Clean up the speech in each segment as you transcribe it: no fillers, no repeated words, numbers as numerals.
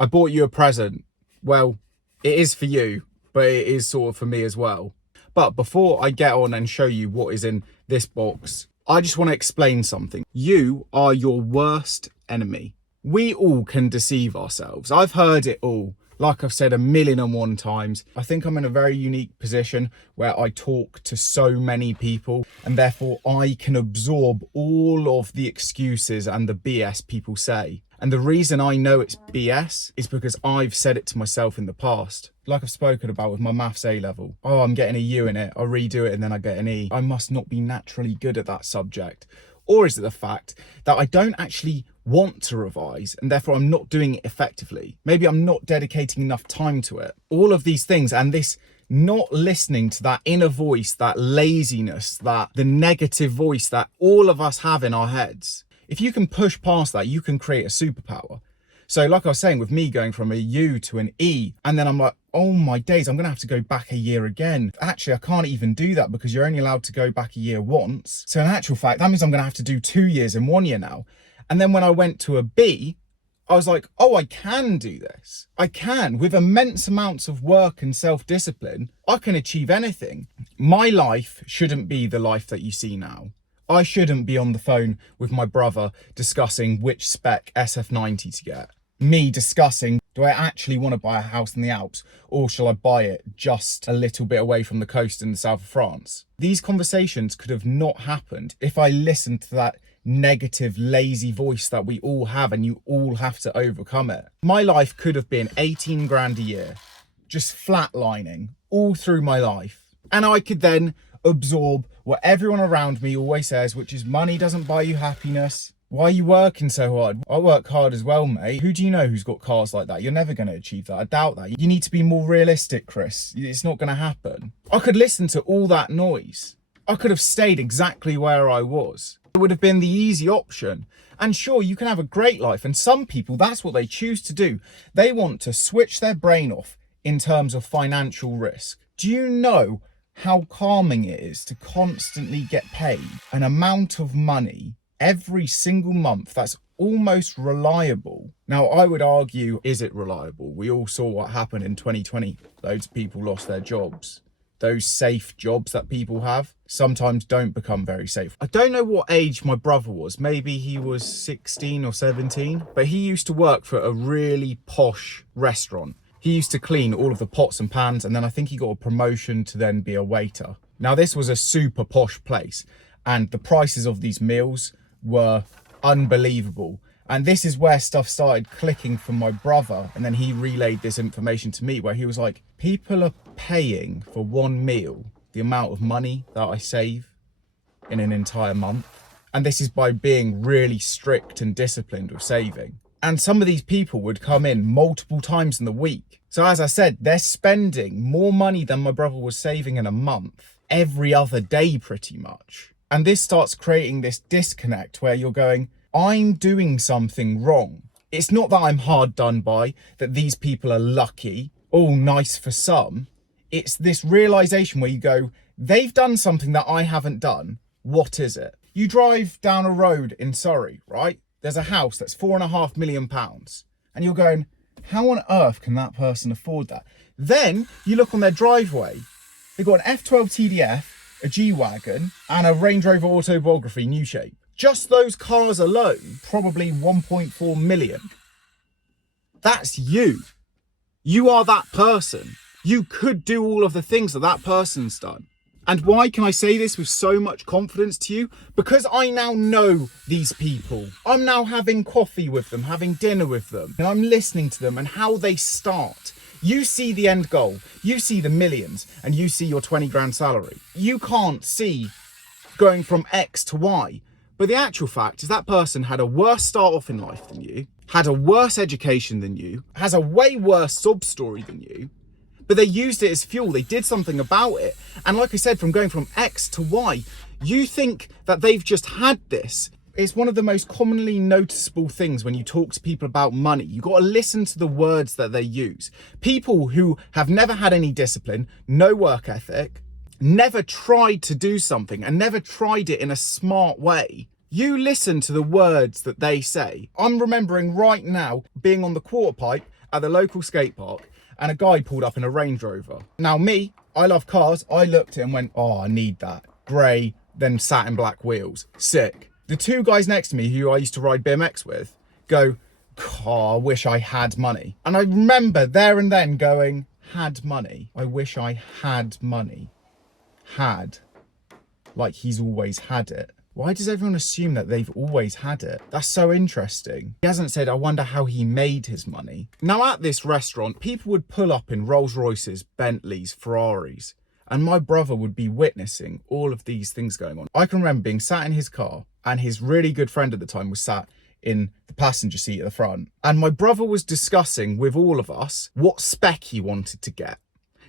I bought you a present. Well, it is for you, but it is sort of for me as well. But before I get on and show you what is in this box, I just want to explain something. You are your worst enemy. We all can deceive ourselves. I've heard it all. Like I've said 1,000,001 times, I think I'm in a very unique position where I talk to so many people and therefore I can absorb all of the excuses and the BS people say. And the reason I know it's BS is because I've said it to myself in the past. Like I've spoken about with my maths A level. Oh, I'm getting a U in it. I redo it and then I get an E. I must not be naturally good at that subject. Or is it the fact that I don't actually want to revise and therefore I'm not doing it effectively? Maybe I'm not dedicating enough time to it. All of these things and this not listening to that inner voice, that laziness, the negative voice that all of us have in our heads. If you can push past that, you can create a superpower. So like I was saying, with me going from a U to an E, and then I'm like, oh my days, I'm gonna have to go back a year again. Actually, I can't even do that because you're only allowed to go back a year once. So in actual fact, that means I'm gonna have to do 2 years in 1 year now. And then when I went to a B, I was like, oh, I can do this. I can. With immense amounts of work and self-discipline, I can achieve anything. My life shouldn't be the life that you see now. I shouldn't be on the phone with my brother discussing which spec SF90 to get. Me discussing, do I actually want to buy a house in the Alps or shall I buy it just a little bit away from the coast in the south of France? These conversations could have not happened if I listened to that negative, lazy voice that we all have and you all have to overcome it. My life could have been 18 grand a year, just flatlining all through my life. And I could then absorb what everyone around me always says, which is money doesn't buy you happiness. Why are you working so hard? I work hard as well, mate. Who do you know who's got cars like that? You're never going to achieve that. I doubt that. You need to be more realistic, Chris. It's not going to happen. I could listen to all that noise. I could have stayed exactly where I was. It would have been the easy option. And sure, you can have a great life. And some people, that's what they choose to do. They want to switch their brain off in terms of financial risk. Do you know how calming it is to constantly get paid an amount of money every single month that's almost reliable? Now, I would argue, is it reliable? We all saw what happened in 2020. Loads of people lost their jobs. Those safe jobs that people have sometimes don't become very safe. I don't know what age my brother was. Maybe he was 16 or 17, but he used to work for a really posh restaurant. He used to clean all of the pots and pans, and then I think he got a promotion to then be a waiter. Now, this was a super posh place, and the prices of these meals were unbelievable. And this is where stuff started clicking from my brother. And then he relayed this information to me where he was like, people are paying for one meal the amount of money that I save in an entire month. And this is by being really strict and disciplined with saving. And some of these people would come in multiple times in the week. So as I said, they're spending more money than my brother was saving in a month every other day pretty much. And this starts creating this disconnect where you're going, I'm doing something wrong. It's not that I'm hard done by, that these people are lucky, all nice for some. It's this realization where you go, they've done something that I haven't done. What is it? You drive down a road in Surrey, right? There's a house that's £4.5 million. And you're going, how on earth can that person afford that? Then you look on their driveway. They've got an F12 TDF, a G-Wagon, and a Range Rover Autobiography new shape. Just those cars alone, probably 1.4 million. That's you. You are that person. You could do all of the things that that person's done. And why can I say this with so much confidence to you? Because I now know these people. I'm now having coffee with them, having dinner with them, and I'm listening to them and how they start. You see the end goal, you see the millions, and you see your 20 grand salary. You can't see going from X to Y. But the actual fact is that person had a worse start off in life than you, had a worse education than you, has a way worse sob story than you, but they used it as fuel. They did something about it. And like I said, from going from X to Y, you think that they've just had this. It's one of the most commonly noticeable things when you talk to people about money. You've got to listen to the words that they use. People who have never had any discipline, no work ethic, never tried to do something and never tried it in a smart way, You listen to the words that they say. I'm remembering right now being on the quarter pipe at the local skate park and a guy pulled up in a Range Rover. Now me, I love cars. I looked at it and went, oh, I need that. Grey, then satin black wheels. Sick. The two guys next to me who I used to ride BMX with go, oh, I wish I had money. And I remember there and then going, had money. I wish I had money. Had. Like he's always had it. Why does everyone assume that they've always had it? That's so interesting. He hasn't said, I wonder how he made his money. Now at this restaurant, people would pull up in Rolls Royces, Bentleys, Ferraris, and my brother would be witnessing all of these things going on. I can remember being sat in his car and his really good friend at the time was sat in the passenger seat at the front. And my brother was discussing with all of us what spec he wanted to get.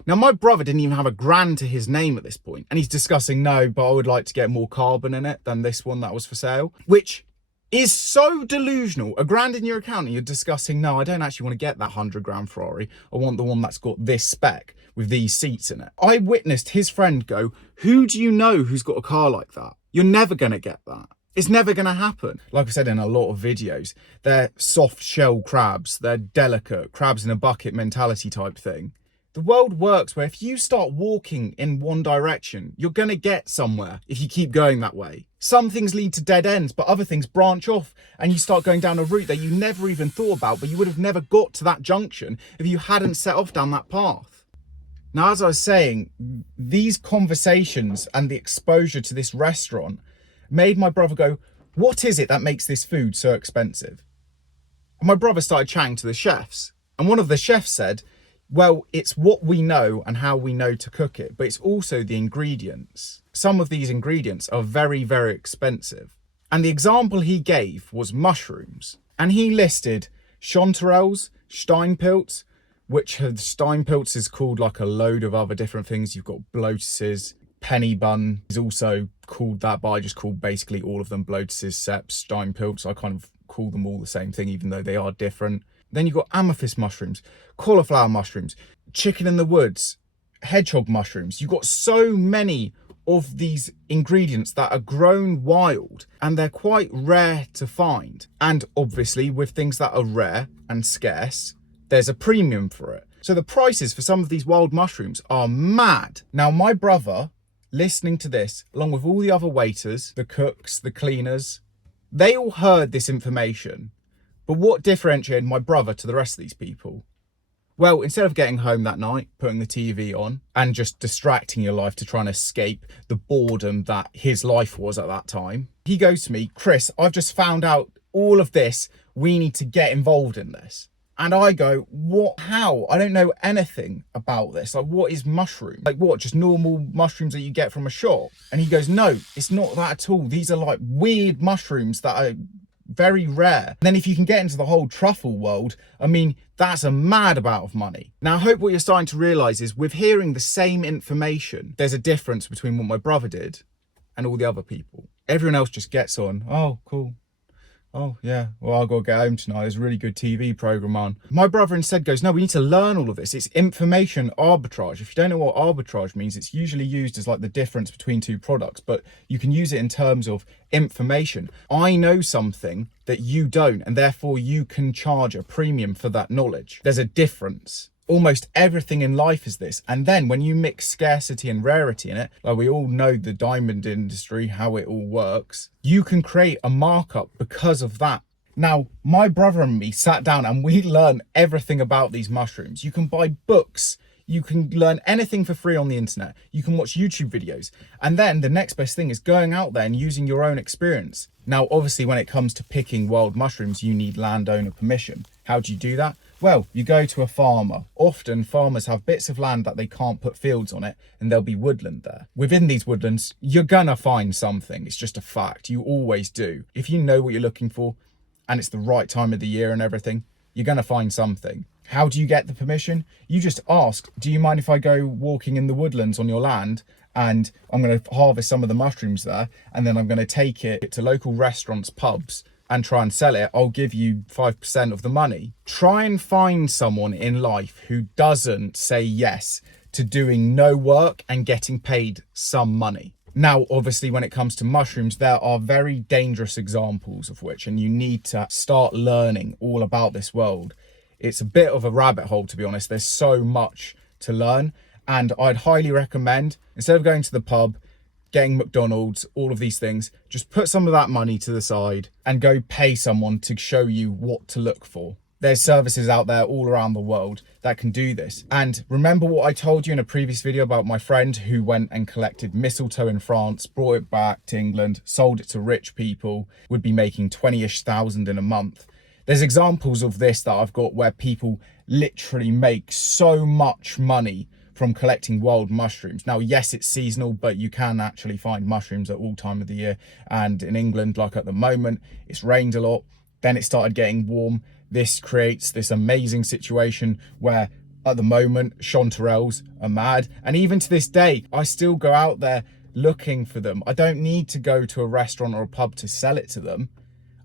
Now, my brother didn't even have a grand to his name at this point, and he's discussing, no, but I would like to get more carbon in it than this one that was for sale, which is so delusional. A grand in your account and you're discussing, no, I don't actually want to get that 100 grand Ferrari. I want the one that's got this spec with these seats in it. I witnessed his friend go, who do you know who's got a car like that? You're never going to get that. It's never going to happen. Like I said in a lot of videos, they're soft shell crabs. They're delicate, crabs in a bucket mentality type thing. The world works where if you start walking in one direction, you're going to get somewhere if you keep going that way. Some things lead to dead ends, but other things branch off and you start going down a route that you never even thought about, but you would have never got to that junction if you hadn't set off down that path. Now, as I was saying, these conversations and the exposure to this restaurant made my brother go, what is it that makes this food so expensive? And my brother started chatting to the chefs, and one of the chefs said, well, it's what we know and how we know to cook it, but it's also the ingredients. Some of these ingredients are very, very expensive. And the example he gave was mushrooms. And he listed chanterelles, steinpilz, which steinpilz is called like a load of other different things. You've got bloatuses, penny bun is also called that, but I just call basically all of them bloatuses, seps, steinpilz. I kind of call them all the same thing, even though they are different. Then you've got amethyst mushrooms, cauliflower mushrooms, chicken in the woods, hedgehog mushrooms. You've got so many of these ingredients that are grown wild and they're quite rare to find. And obviously with things that are rare and scarce, there's a premium for it. So the prices for some of these wild mushrooms are mad. Now my brother, listening to this, along with all the other waiters, the cooks, the cleaners, they all heard this information. But what differentiated my brother to the rest of these people? Well, instead of getting home that night, putting the TV on and just distracting your life to try and escape the boredom that his life was at that time, he goes to me, Chris, I've just found out all of this. We need to get involved in this. And I go, what, how? I don't know anything about this. Like, what is mushroom? Like what, just normal mushrooms that you get from a shop? And he goes, no, it's not that at all. These are like weird mushrooms that are very rare. And then if you can get into the whole truffle world, I mean, that's a mad amount of money. Now, I hope what you're starting to realize is with hearing the same information, there's a difference between what my brother did and all the other people. Everyone else just gets on, oh, cool. Oh, yeah, well, I've got to get home tonight. There's a really good TV program on. My brother instead goes, no, we need to learn all of this. It's information arbitrage. If you don't know what arbitrage means, it's usually used as like the difference between two products, but you can use it in terms of information. I know something that you don't, and therefore you can charge a premium for that knowledge. There's a difference. Almost everything in life is this. And then when you mix scarcity and rarity in it, like we all know the diamond industry, how it all works, you can create a markup because of that. Now, my brother and me sat down and we learned everything about these mushrooms. You can buy books. You can learn anything for free on the internet. You can watch YouTube videos. And then the next best thing is going out there and using your own experience. Now, obviously, when it comes to picking wild mushrooms, you need landowner permission. How do you do that? Well, you go to a farmer. Often farmers have bits of land that they can't put fields on it and there'll be woodland there. Within these woodlands, you're gonna find something. It's just a fact. You always do. If you know what you're looking for and it's the right time of the year and everything, you're gonna find something. How do you get the permission? You just ask, do you mind if I go walking in the woodlands on your land and I'm gonna harvest some of the mushrooms there and then I'm gonna take it to local restaurants, pubs, and try and sell it, I'll give you 5% of the money. Try and find someone in life who doesn't say yes to doing no work and getting paid some money. Now, obviously, when it comes to mushrooms, there are very dangerous examples of which, and you need to start learning all about this world. It's a bit of a rabbit hole, to be honest. There's so much to learn, and I'd highly recommend, instead of going to the pub, getting McDonald's, all of these things, just put some of that money to the side and go pay someone to show you what to look for. There's services out there all around the world that can do this. And remember what I told you in a previous video about my friend who went and collected mistletoe in France, brought it back to England, sold it to rich people, would be making 20-ish thousand in a month. There's examples of this that I've got where people literally make so much money from collecting wild mushrooms. Now, yes, it's seasonal, but you can actually find mushrooms at all time of the year. And in England, like at the moment, it's rained a lot. Then it started getting warm. This creates this amazing situation where at the moment, chanterelles are mad. And even to this day, I still go out there looking for them. I don't need to go to a restaurant or a pub to sell it to them.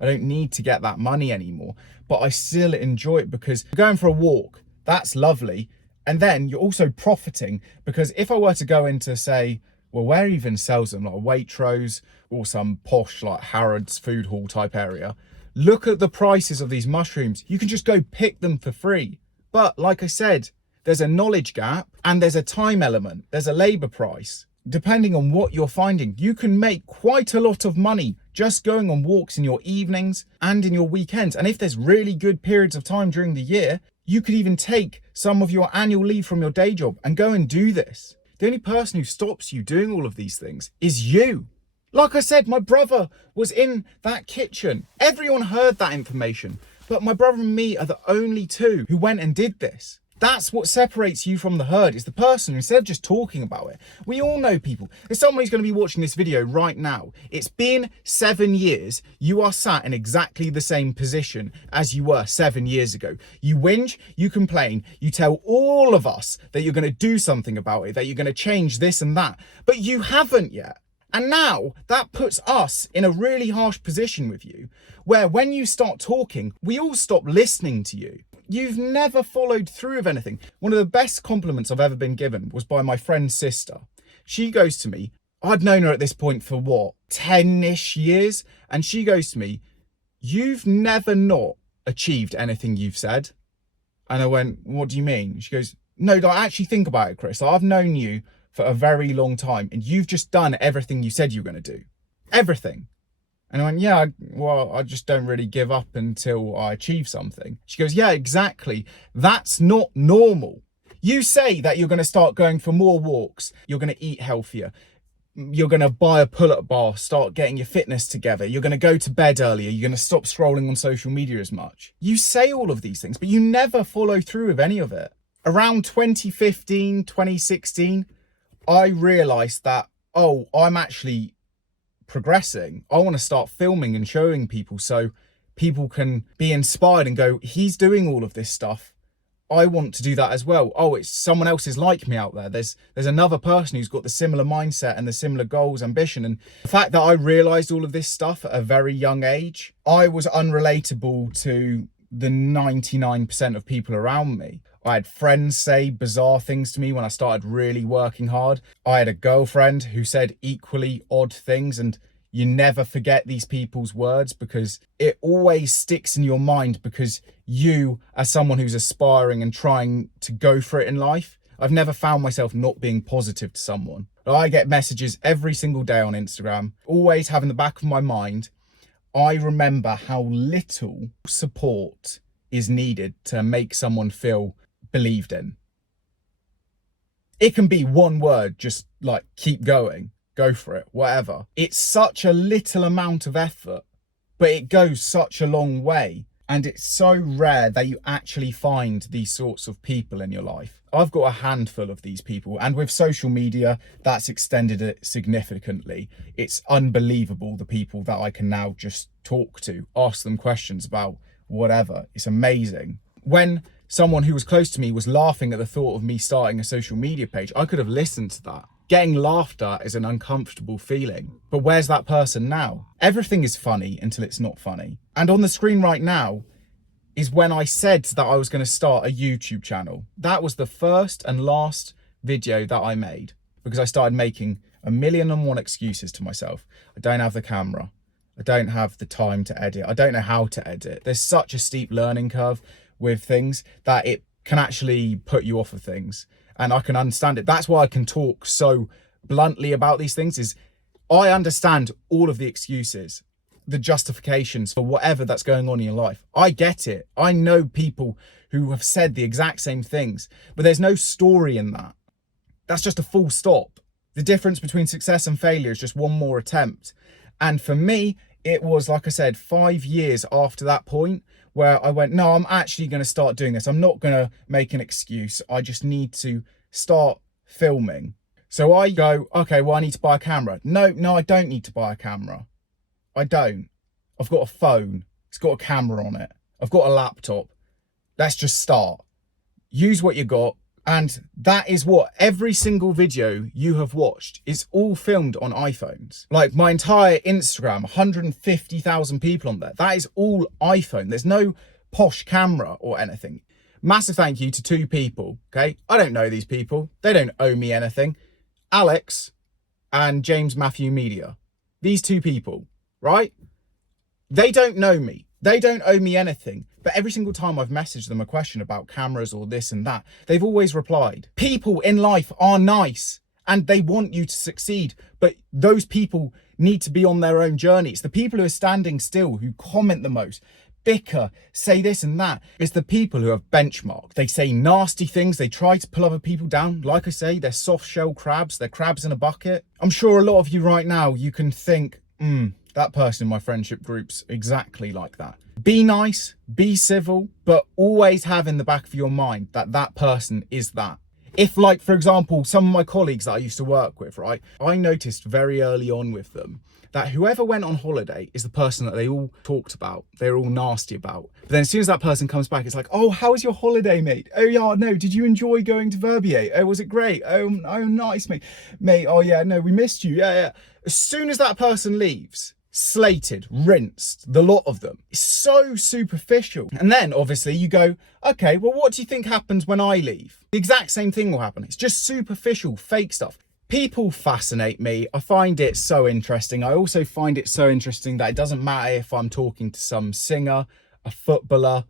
I don't need to get that money anymore, but I still enjoy it because going for a walk, that's lovely. And then you're also profiting, because if I were to go into, say, well, where even sells them, like Waitrose or some posh like Harrods food hall type area, look at the prices of these mushrooms. You can just go pick them for free. But like I said, there's a knowledge gap and there's a time element. There's a labor price. Depending on what you're finding, you can make quite a lot of money just going on walks in your evenings and in your weekends. And if there's really good periods of time during the year, you could even take some of your annual leave from your day job and go and do this. The only person who stops you doing all of these things is you. Like I said, my brother was in that kitchen. Everyone heard that information, but my brother and me are the only two who went and did this. That's what separates you from the herd, is the person who, instead of just talking about it. We all know people. There's someone who's going to be watching this video right now. It's been 7 years. You are sat in exactly the same position as you were 7 years ago. You whinge, you complain, you tell all of us that you're going to do something about it, that you're going to change this and that, but you haven't yet. And now that puts us in a really harsh position with you, where when you start talking, we all stop listening to you. You've never followed through with anything. One of the best compliments I've ever been given was by my friend's sister. She goes to me, I'd known her at this point for what, 10-ish years? And she goes to me, you've never not achieved anything you've said. And I went, what do you mean? She goes, no, like, actually think about it, Chris. I've known you for a very long time and you've just done everything you said you were going to do. Everything. And I went, yeah, well, I just don't really give up until I achieve something. She goes, yeah, exactly. That's not normal. You say that you're going to start going for more walks. You're going to eat healthier. You're going to buy a pull-up bar, start getting your fitness together. You're going to go to bed earlier. You're going to stop scrolling on social media as much. You say all of these things, but you never follow through with any of it. Around 2015, 2016, I realized that, oh, I'm actually progressing. I want to start filming and showing people so people can be inspired and go, he's doing all of this stuff. I want to do that as well. Oh, it's someone else is like me out there. There's another person who's got the similar mindset and the similar goals, ambition. And the fact that I realized all of this stuff at a very young age, I was unrelatable to the 99% of people around me. I had friends say bizarre things to me when I started really working hard. I had a girlfriend who said equally odd things, and you never forget these people's words because it always sticks in your mind, because you, as someone who's aspiring and trying to go for it in life, I've never found myself not being positive to someone. I get messages every single day on Instagram, always have in the back of my mind, I remember how little support is needed to make someone feel believed in. It can be one word, just like keep going, go for it, whatever. It's such a little amount of effort, but it goes such a long way. And it's so rare that you actually find these sorts of people in your life. I've got a handful of these people, and with social media, that's extended it significantly. It's unbelievable, the people that I can now just talk to, ask them questions about whatever. It's amazing. When someone who was close to me was laughing at the thought of me starting a social media page, I could have listened to that. Getting laughed at is an uncomfortable feeling. But where's that person now? Everything is funny until it's not funny. And on the screen right now is when I said that I was going to start a YouTube channel. That was the first and last video that I made, because I started making 1,000,001 excuses to myself. I don't have the camera. I don't have the time to edit. I don't know how to edit. There's such a steep learning curve with things that it can actually put you off of things. And I can understand it. That's why I can talk so bluntly about these things, is I understand all of the excuses, the justifications for whatever that's going on in your life. I get it. I know people who have said the exact same things, but there's no story in that. That's just a full stop. The difference between success and failure is just one more attempt. And for me, it was, like I said, 5 years after that point where I went, no, I'm actually going to start doing this. I'm not going to make an excuse. I just need to start filming. So I go, okay, well, I need to buy a camera. No, I don't need to buy a camera. I don't. I've got a phone. It's got a camera on it. I've got a laptop. Let's just start. Use what you got. And that is what every single video you have watched is all filmed on iPhones. Like my entire Instagram, 150,000 people on there. That is all iPhone. There's no posh camera or anything. Massive thank you to 2 people, okay? I don't know these people. They don't owe me anything. Alex and James Matthew Media. These 2 people, right? They don't know me. They don't owe me anything. But every single time I've messaged them a question about cameras or this and that, they've always replied. People in life are nice and they want you to succeed, but those people need to be on their own journey. It's the people who are standing still, who comment the most, bicker, say this and that. It's the people who have benchmarked. They say nasty things. They try to pull other people down. Like I say, they're soft shell crabs. They're crabs in a bucket. I'm sure a lot of you right now, you can think, that person in my friendship group's exactly like that. Be nice, be civil, but always have in the back of your mind that that person is that. If, like, for example, some of my colleagues that I used to work with, right, I noticed very early on with them that whoever went on holiday is the person that they all talked about, they're all nasty about. But then as soon as that person comes back, it's like, oh, how was your holiday, mate? Oh yeah, no, did you enjoy going to Verbier? Oh, was it great? Oh, nice, mate. Mate, oh yeah, no, we missed you, yeah. As soon as that person leaves, slated, rinsed, the lot of them. It's so superficial. And then obviously you go, okay, well, what do you think happens when I leave? The exact same thing will happen. It's just superficial, fake stuff. People fascinate me. I find it so interesting. I also find it so interesting that it doesn't matter if I'm talking to some singer, a footballer,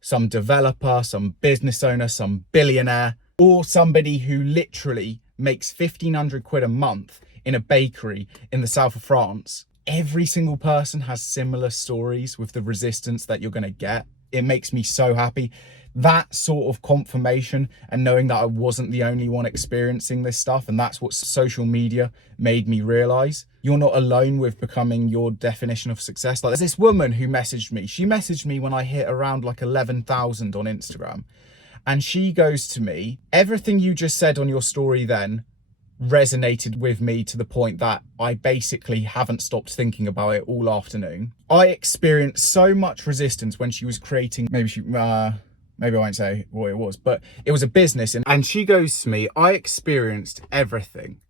some developer, some business owner, some billionaire, or somebody who literally makes 1,500 quid a month in a bakery in the south of France. Every single person has similar stories with the resistance that you're going to get. It makes me so happy. That sort of confirmation and knowing that I wasn't the only one experiencing this stuff, and that's what social media made me realize. You're not alone with becoming your definition of success. Like, there's this woman who messaged me. She messaged me when I hit around like 11,000 on Instagram. And she goes to me, everything you just said on your story then resonated with me to the point that I basically haven't stopped thinking about it all afternoon. I experienced so much resistance when she was creating, maybe I won't say what it was, but it was a business. And she goes to me, I experienced everything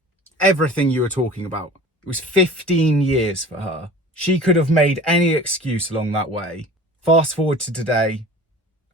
you were talking about. It was 15 years for her. She could have made any excuse along that way. Fast forward to today,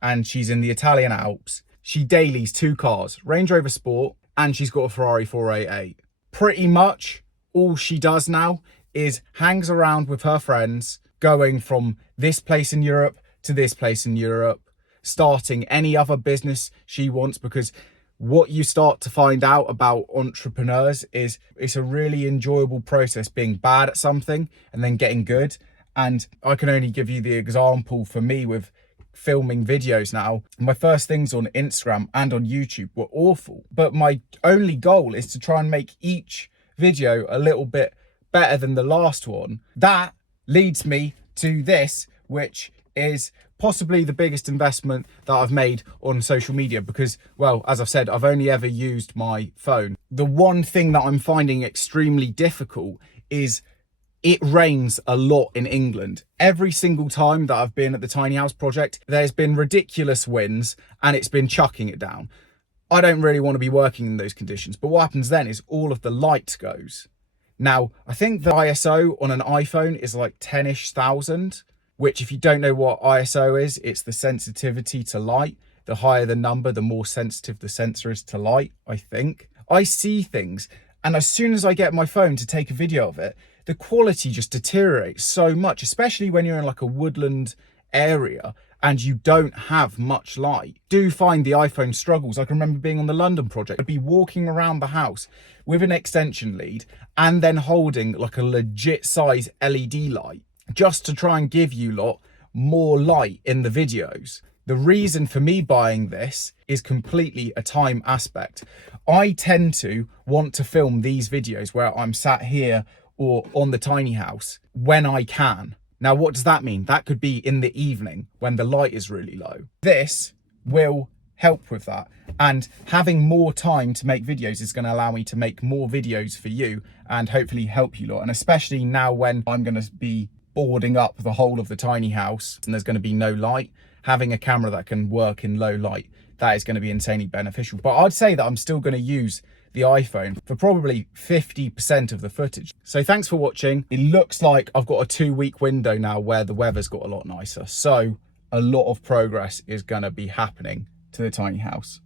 and she's in the Italian Alps. She dailies 2 cars, Range Rover Sport, and she's got a Ferrari 488. Pretty much all she does now is hangs around with her friends, going from this place in Europe to this place in Europe, starting any other business she wants, because what you start to find out about entrepreneurs is it's a really enjoyable process being bad at something and then getting good. And I can only give you the example for me with filming videos now. My first things on Instagram and on YouTube were awful, but my only goal is to try and make each video a little bit better than the last one. That leads me to this, which is possibly the biggest investment that I've made on social media, because, well, as I've said, I've only ever used my phone. The one thing that I'm finding extremely difficult is it rains a lot in England. Every single time that I've been at the Tiny House Project, there's been ridiculous winds and it's been chucking it down. I don't really want to be working in those conditions, but what happens then is all of the light goes. Now, I think the ISO on an iPhone is like 10-ish thousand, which, if you don't know what ISO is, it's the sensitivity to light. The higher the number, the more sensitive the sensor is to light, I think. I see things And as soon as I get my phone to take a video of it, the quality just deteriorates so much, especially when you're in like a woodland area and you don't have much light. Do find the iPhone struggles. I can remember being on the London project. I'd be walking around the house with an extension lead and then holding like a legit size LED light just to try and give you lot more light in the videos. The reason for me buying this is completely a time aspect. I tend to want to film these videos where I'm sat here or on the tiny house when I can. Now, what does that mean? That could be in the evening when the light is really low. This will help with that. And having more time to make videos is going to allow me to make more videos for you and hopefully help you lot. And especially now when I'm going to be boarding up the whole of the tiny house and there's going to be no light, having a camera that can work in low light, that is going to be insanely beneficial. But I'd say that I'm still going to use the iPhone for probably 50% of the footage. So thanks for watching. It looks like I've got a 2-week window now where the weather's got a lot nicer. So a lot of progress is going to be happening to the tiny house.